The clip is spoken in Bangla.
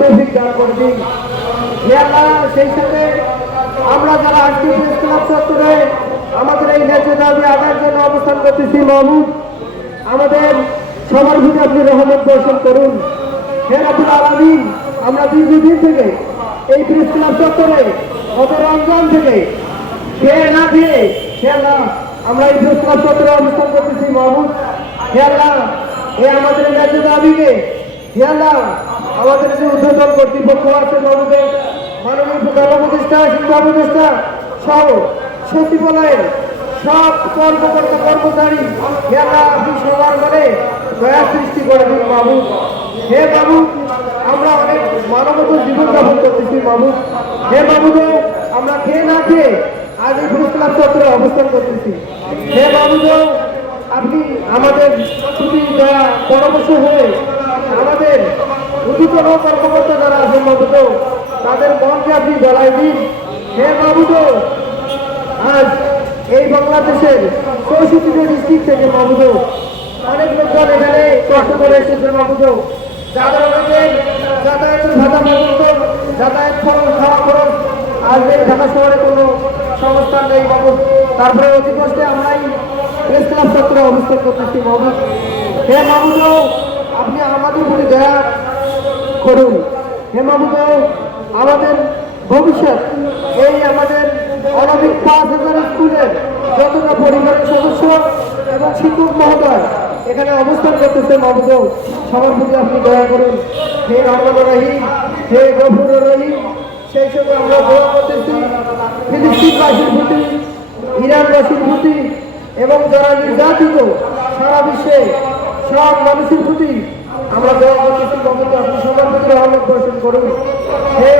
তৌফিক দান করে দিন। হে আল্লাহ, সেই সাথে আমরা যারা আজকে প্রেস ক্লাব চত্বরে আমাদের এই ন্যায্য দাবি আদায়ের জন্য অবস্থান করতেছি, মাহমুদ আমাদের সবার ভিতরে আপনি রহমত বর্ষণ করুন। হে রাব্বুল আলামিন, আমরা দীর্ঘদিন থেকে এই প্রেস ক্লাব চত্বরে গত রমজান থেকে খেয়ে না খেয়ে হে আল্লাহ আমরা এই প্রেস ক্লাব চত্বরে অবস্থান করতেছি, মাহমুদ হে আল্লাহ, আমাদের ন্যায্য দাবিকে হে আল্লাহ আমাদের যে উদ্বোধন কর্তৃপক্ষ আছে, মাহমুদের মাননীয় প্রধান উপদেষ্টা, শিক্ষা উপদেষ্টা সহ সচিবালয়ের সব কর্মকর্তা কর্মচারী হে আল্লাহ আপনি সবার মনে দয়া সৃষ্টি করে দিন মাহমুদ। হে মাহমুদ, আমরা অনেক মানবত জীবনযাপন করতেছি মাহমুদ। হে মাহমুদ, আমরা খেয়ে না খেয়ে আজ এই প্রেস ক্লাব চত্বরে অবস্থান করতেছি। হে মাহমুদ, আপনি আমাদের প্রতি দয়া পরামর্শ হয়ে আমাদের উচ্চতর কর্মকর্তা যারা আছেন মাহমুদ, তাদের মনকে আপনি গলায় দিন। হে মাহমুদ, আজ এই বাংলাদেশের 64টি ডিস্ট্রিক্ট থেকে মাহমুদ অনেক লোকজন এখানে কষ্ট করে এসেছে মাহমুদ। যাদের অনেকের যাতায়াতের ভাতা পর্যন্ত যাতায়াত খরচ, খাওয়া খরচ, আজ এই ঢাকা শহরে কোনো সংস্থান নেই মাহমুদ। তারপরে অতি কষ্টে আমরাই প্রেস ক্লাব চত্বরে অবস্থান করতেছি মাহমুদ। হে মাহমুদ, আপনি আমাদের প্রতি দয়া করুন। হে মাহমুদ, আমাদের ভবিষ্যৎ এই আমাদের অনধিক 5,000 স্কুলের যতটা পরিবারের সদস্য এবং শিক্ষক মহোদয় এখানে অবস্থান করতেছে মাহমুদ, সবার প্রতি আপনি দয়া করুন। হে রহমান রহিম, হে গফুর রহিম, সেই সঙ্গে আমরা দোয়া করতেছি ফিলিস্তিনবাসীর প্রতি, ইরানবাসীর প্রতি এবং যারা নির্যাতিত সারা বিশ্বে সব মানুষের প্রতি আমরা দোয়া করতেছি মাহমুদ, আপনি সবার প্রতি রহমত বর্ষণ করুন। হে